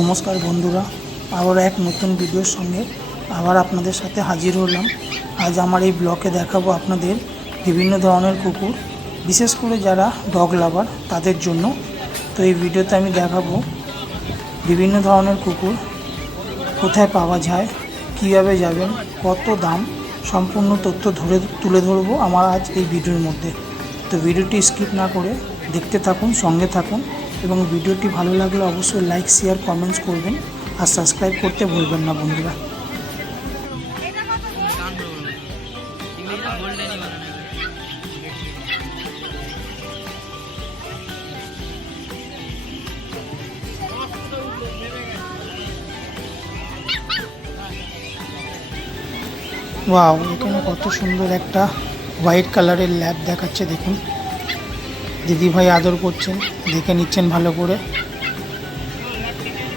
নমস্কার বন্ধুরা, আবার এক নতুন ভিডিওর সঙ্গে আবার আপনাদের সাথে হাজির হলাম। আজ আমার এই ব্লগে দেখাবো আপনাদের বিভিন্ন ধরনের কুকুর, বিশেষ করে যারা ডগ লাভার তাদের জন্য। তো এই ভিডিওতে আমি দেখাবো বিভিন্ন ধরনের কুকুর কোথায় পাওয়া যায়, কীভাবে যাবেন, কত দাম, সম্পূর্ণ তথ্য তুলে ধরবো আমার আজ এই ভিডিওর মধ্যে। তো ভিডিওটি স্কিপ না করে দেখতে থাকুন, সঙ্গে থাকুন, এবং ভিডিওটি ভালো লাগলে অবশ্যই লাইক, শেয়ার, কমেন্টস করবেন আর সাবস্ক্রাইব করতে ভুলবেন না বন্ধুরা। ওয়াও, এখানে কত সুন্দর একটা হোয়াইট কালারের ল্যাব দেখাচ্ছে। দেখুন, দিদিভাই আদর করছেন, দেখে নিচ্ছেন ভালো করে,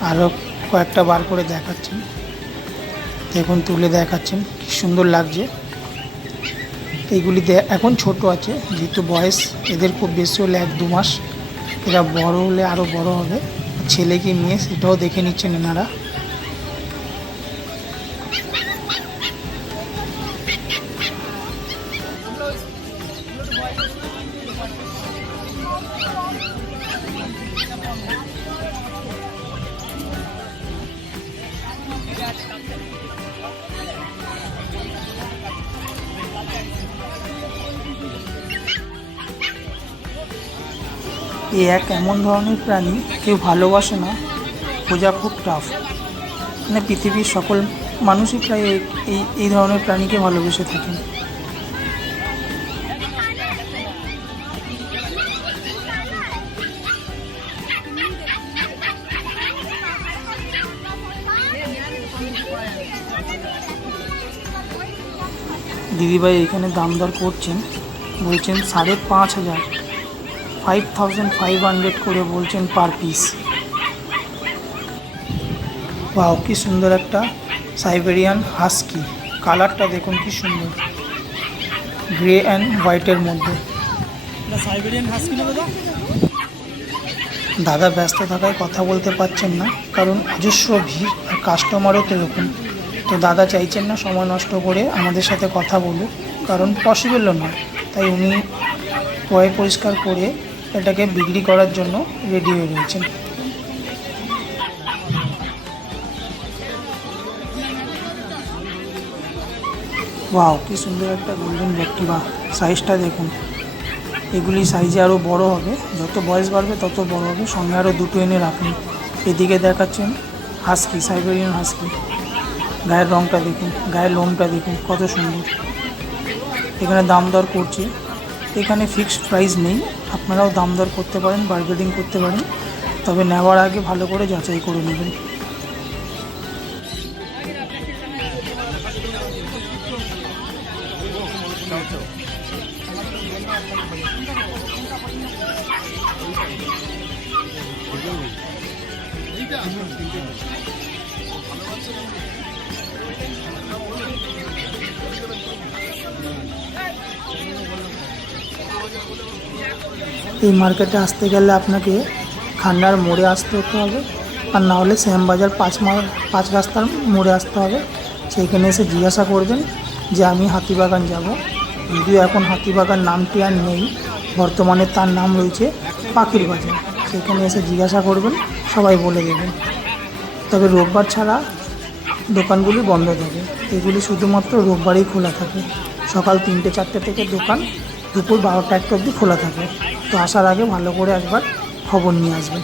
আরও কয়েকটা বার করে দেখাচ্ছেন। দেখুন, তুলে দেখাচ্ছেন, কি সুন্দর লাগছে। এইগুলি এখন ছোট আছে, যেহেতু বয়স এদের খুব বেশি হলে 1-2 মাস, এরা বড় হলে আরও বড় হবে। ছেলে কি মেয়ে সেটাও দেখে নিচ্ছেন এনারা। এক এমন ধরনের প্রাণী কেউ ভালোবাসে না, খোঁজা খুব টাফ। মানে পৃথিবীর সকল মানুষই প্রায় এই ধরনের প্রাণীকে ভালোবেসে থাকেন। দিদিভাই এখানে দাম দর করছেন, বলছেন 5,500, 5,500 করে বলছেন পার পিস। ওয়াও, কি সুন্দর একটা সাইবেরিয়ান হাস্কি, কালারটা দেখুন কি সুন্দর, গ্রে অ্যান্ড হোয়াইটের মধ্যে। সাইবেরিয়ান হাস্কি নেবে তো? দাদা ব্যস্ত থাকায় কথা বলতে পারছেন না, কারণ অজস্র ভিড় আর কাস্টমারও তো এরকম। তো দাদা চাইছেন না সময় নষ্ট করে আমাদের সাথে কথা বলুক, কারণ পসিবলও নয়। তাই উনি পরিষ্কার করে এটাকে বিক্রি করার জন্য রেডি হয়ে রয়েছেন। ওয়াও, কি সুন্দর একটা গোল্ডেন রেট্রিভার, সাইজটা দেখুন। এগুলি সাইজে আরও বড় হবে, যত বয়স বাড়বে তত বড় হবে। সঙ্গে আরও দুটো এনে রাখুন। এদিকে দেখাচ্ছেন হাস্কি, সাইবেরিয়ান হাস্কি। গায়ের রঙটা দেখুন, গায়ের লোমটা দেখুন কত সুন্দর। এখানে দাম দর করছি, এখানে ফিক্সড প্রাইস নেই, আপনারাও দাম দর করতে পারেন, বার্গেনিং করতে পারেন, তবে নেওয়ার আগে ভালো করে যাচাই করে নেবেন। এই মার্কেটে আসতে গেলে আপনাকে খান্নার মোড়ে আসতে হতে হবে, আর না হলে শ্যামবাজার 5 রাস্তার মোড়ে আসতে হবে। সেইখানে এসে জিজ্ঞাসা করবেন যে আমি হাতিবাগান যাব। যদিও এখন হাতিবাগান নামটি আর নেই, বর্তমানে তার নাম রয়েছে পাখির বাজার। সেখানে এসে জিজ্ঞাসা করবেন, সবাই বলে দেবেন। তবে রোববার ছাড়া দোকানগুলি বন্ধ থাকে, এগুলি শুধুমাত্র রোববারেই খোলা থাকে। সকাল 3-4টে থেকে দোকান, দুপুর 12টা-1টা অবধি খোলা থাকে। তো আসার আগে ভালো করে একবার খবর নিয়ে আসবেন।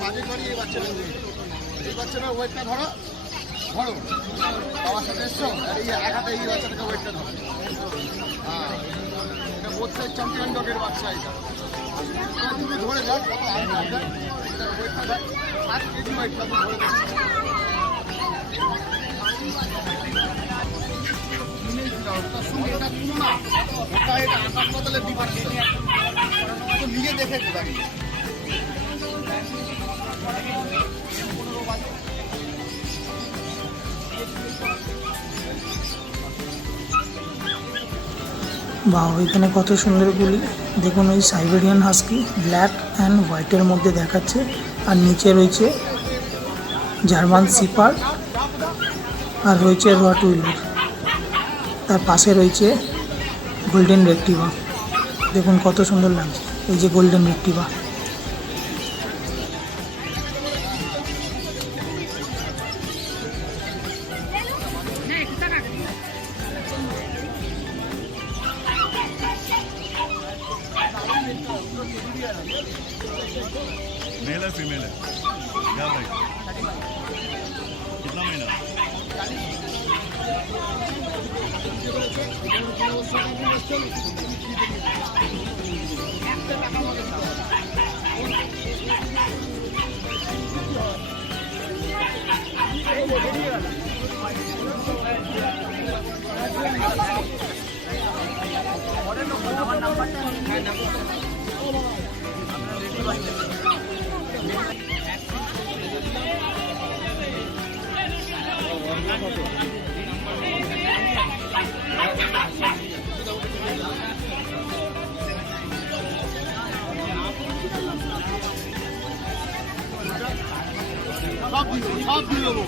বাজে করি এই বাচ্চাটা ওয়েটটা ধরো ধরো বাবার সাথে এসছো আর এই এক হাতে এই বাচ্চাটাকে ওয়েটটা ধরো। হ্যাঁ এটা বোথ সাইড চ্যাম্পিয়ন ডগের বাচ্চা এটা। তুমি ধরে যাক ওয়েটটা দেখ 7 কেজি ওয়েটটা ধরে দেখ। তার সঙ্গে এটা কোনো না ওটা এটা হাসপাতালের ডিপার্টমেন্ট তো নিজে দেখেছে দাঁড়িয়ে। বাহ, এখানে কত সুন্দর গুলি দেখুন। ওই সাইবেরিয়ান হাস্কি ব্ল্যাক অ্যান্ড হোয়াইটের মধ্যে দেখাচ্ছে, আর নিচে রয়েছে জার্মান শিপার, আর রয়েছে রটউইলার, তার পাশে রয়েছে গোল্ডেন রেক্টিভা। দেখুন কত সুন্দর লাগছে এই যে গোল্ডেন রেক্টিভা। मेल है फीमेल है क्या भाई कितना महीना সব দিয়ে দেবো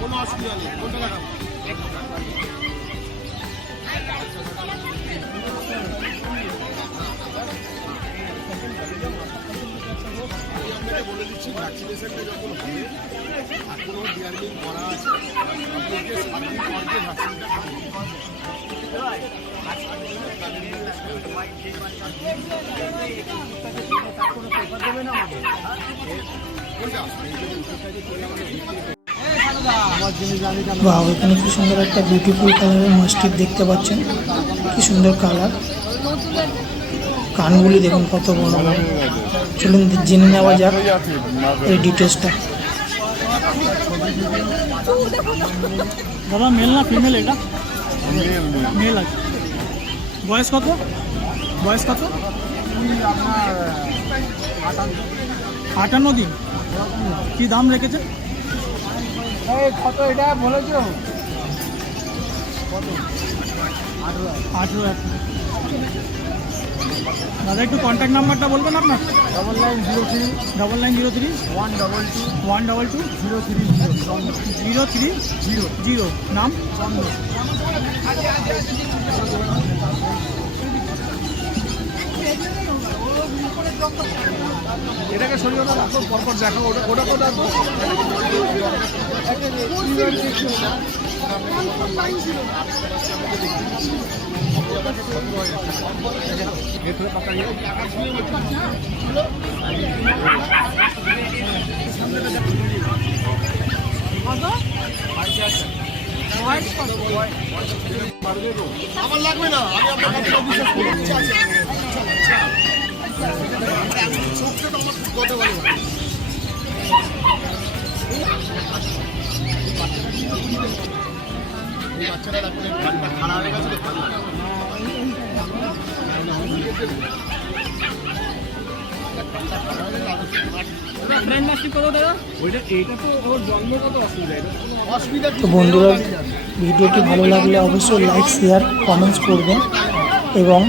কোনো অসুবিধা নেই। কোনটা দেখাবো বলে দিচ্ছি ভ্যাকসিনেশনটা যখন হবে এখনো ডিয়ারমিং করা আছে আপনাকে 7 দিন পর দিয়ে ভ্যাকসিনটা বাহ, এখানে কি সুন্দর একটা বিউটিফুল কালারের মাস্টিফ দেখতে পাচ্ছেন, কি সুন্দর কালার। কানগুলি দেখুন কত বড় বড়। চলুন জেনে নেওয়া যাক এই ডিটেলসটা। দাদা মেল না ফিমেল এটা? মেল আছে। বয়স কত? বয়স কত? 58 দিন। কি দাম রেখেছে? কত এটা বলেছো? 18,000। দাদা একটু কন্ট্যাক্ট নাম্বারটা বলবেন আপনার? 9903 122 030 নাম? এটাকে সরিয়ে দাও পরপর দেখো ওটা কোটা আমার লাগবে না, আমি আপনার কাছে বিশ্বাস করি। চোখটা তো আমার কথা বলে এই বাচ্চাটা রাখলে খারাপ হয়ে গেছে। তো বন্ধুরা, ভিডিওটি ভালো লাগলে অবশ্যই লাইক শেয়ার কমেন্টস করবেন, এবং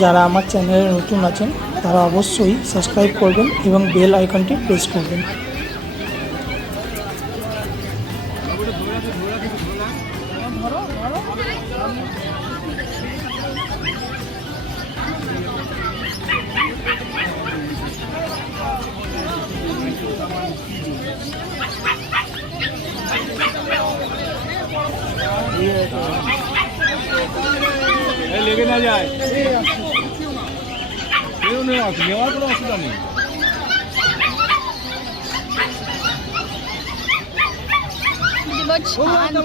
যারা আমার চ্যানেলে নতুন আছেন তারা অবশ্যই সাবস্ক্রাইব করবেন এবং বেল আইকনটি প্রেস করবেন। लेके ना जाए নেওয়ার কোনো অসুবিধা নেই। शांत है।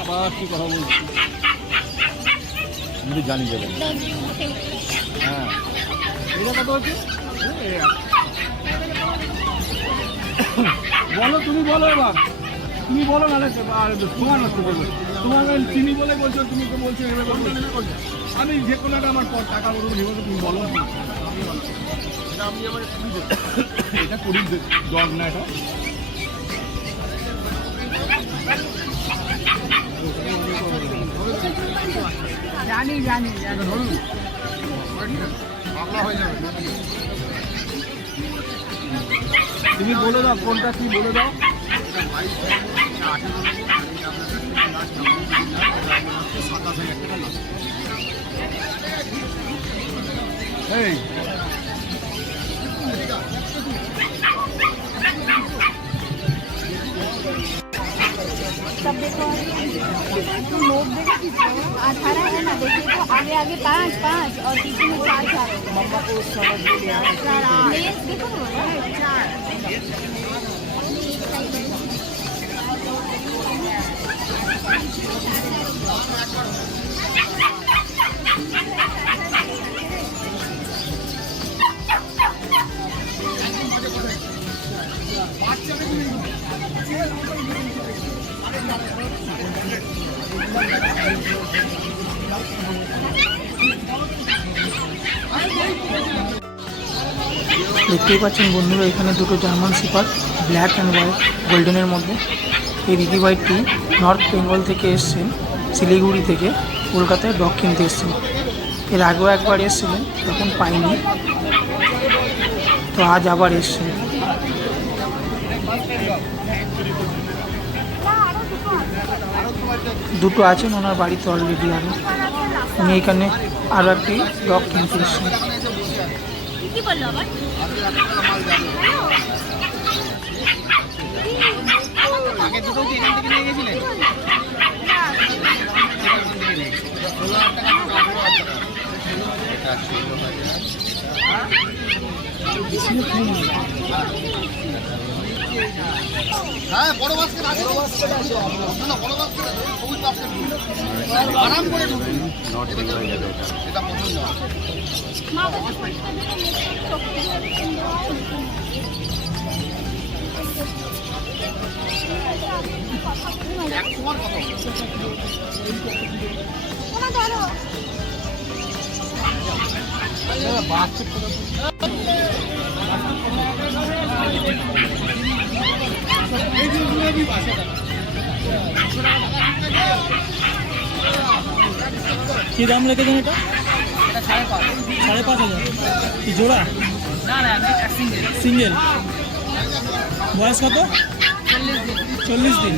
আবার কি কথা বলছি আমি তো জানি যাবে হ্যাঁ এটা কত হচ্ছে বলো তুমি বলো এবার তুমি বলো না আর তোমার নষ্ট করবে তোমার চিনি বলে বলছো তুমি তো বলছো এভাবে আমি যে কোনো একটা আমার টাকার উপর নির্ভর তুমি বলো এটা কুড়ি দশ না এটা जानी जानी जानी পাগলা হয়ে যাবে তুমি বলে দাও কোনটা কি বলে দাও এই सब देखो तो नोट देखो 18 है ना, देखिए तो आगे आगे 5 5 और पीछे में 4 4 मम्मा को समझ में नहीं आया 4 देखो ना দেখতেই পাচ্ছেন বন্ধুরা, এখানে দুটো German shepherd black and white গোল্ডেনের মধ্যে। এই দিদি হোয়াইটটি নর্থ বেঙ্গল থেকে এসছেন, শিলিগুড়ি থেকে কলকাতায় ডগ কিনতে এসছেন। এর আগেও একবার এসেছিলেন, তখন পাইনি, তো আজ আবার এসছেন। দুটো আছেন ওনার বাড়িতে অলরেডি আরও। উনি এখানে আরও একটি ডগ কিনতে এসছেন। কি বললো আবার আগে দুটো কি এখান থেকে নিয়ে গেছিলেন 16,000 টাকা। হ্যাঁ বড় বাস্কেট আছে, না বড় বাস্কেট আছে, সবুজ বাস্কেট আরাম করে ঢুকবে, এটা পছন্দ হয়। মা বলছে পরিষ্কার তোমার কত ওনা ধরো বাস্কেট কি দাম রেখেছেন এটা? 5,500 কি জোড়া? সিঙ্গেল। বয়স কত? 40 দিন।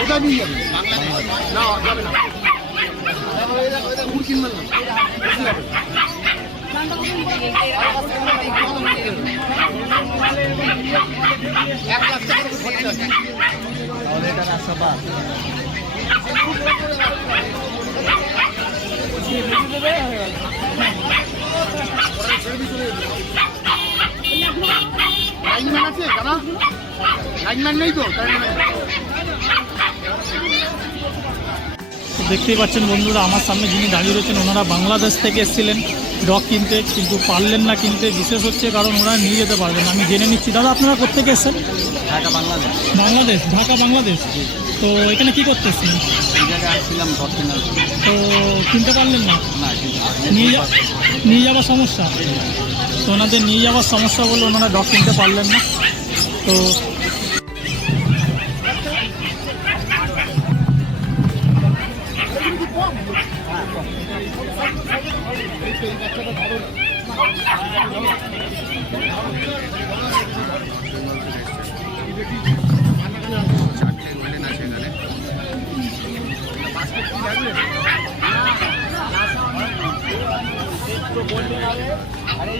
ওটা নিয়ে যাবে না, যাবে না, কিনবেন না, লাইনম্যান আছে দাদা? লাইনম্যান নেই তো? দেখতেই পাচ্ছেন বন্ধুরা, আমার সামনে যিনি দাঁড়িয়ে রয়েছেন ওনারা বাংলাদেশ থেকে এসেছিলেন ডগ কিনতে, কিন্তু পারলেন না কিনতে। বিশেষ হচ্ছে কারণ ওনারা নিয়ে যেতে পারবেন। আমি জেনে নিচ্ছি, দাদা আপনারা কোথেকে এসেছেন? ঢাকা বাংলাদেশ। বাংলাদেশ, ঢাকা বাংলাদেশ। তো এখানে কি করতে এসেছিলেন? এই জায়গায় আসছিলাম ডগ কেনার জন্য। তো কিনতে পারলেন না? না, নিয়ে যাওয়ার সমস্যা। তো ওনাদের নিয়ে যাওয়ার সমস্যা বলে ওনারা ডগ কিনতে পারলেন না। তো আরে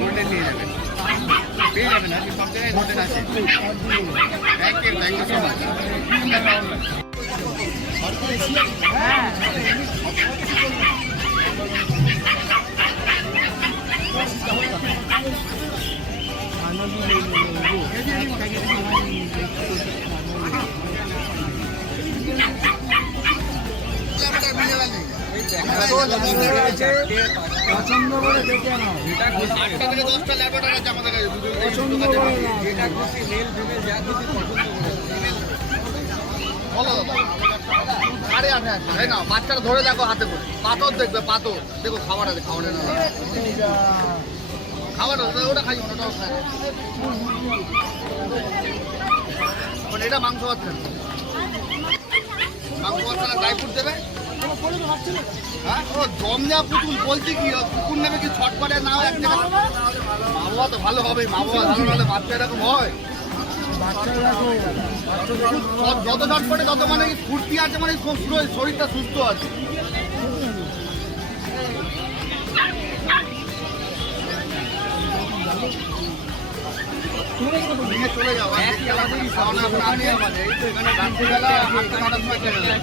গোল্ডেন নিয়ে যাবেন, পেয়ে যাবেন, আপনি সব জায়গায় গোল্ডেন আছে। Thank you so much. পছন্দ করে দেখে নাও, 8টা থেকে 10টা ল্যাবরেটরি আছে আমাদের কাছে। পছন্দ করে নাও। বলো দাদা। আরে তাই না, বাচ্চারা ধরে দেখো হাতে করে, পাথর দেখবে, পাথর দেখো, খাবার আছে, খাবারের না খাবার আছে, ওটা খাই, ওটাও খাই। মানে এটা মাংস ভাত খান, মাংস ভাত খান, ড্রাই ফ্রুট দেবে। হ্যাঁ, ও দম দেওয়া পুতুল বলছি কি, কুকুর নেবে কি ছটপটে না হয় এক জায়গায়। মা বাবা তো ভালো হবে, মা বাবা ভালো নাহলে বাচ্চা এরকম হয়। যত ছটপটে তত মানে কি ফুর্তি আছে, মানে শরীরটা সুস্থ আছে। নিয়ে চলে যাও, খাওয়ানো আপনার আমাদের রাত্রিবেলা 8টা 9টার সময় চলে যাও।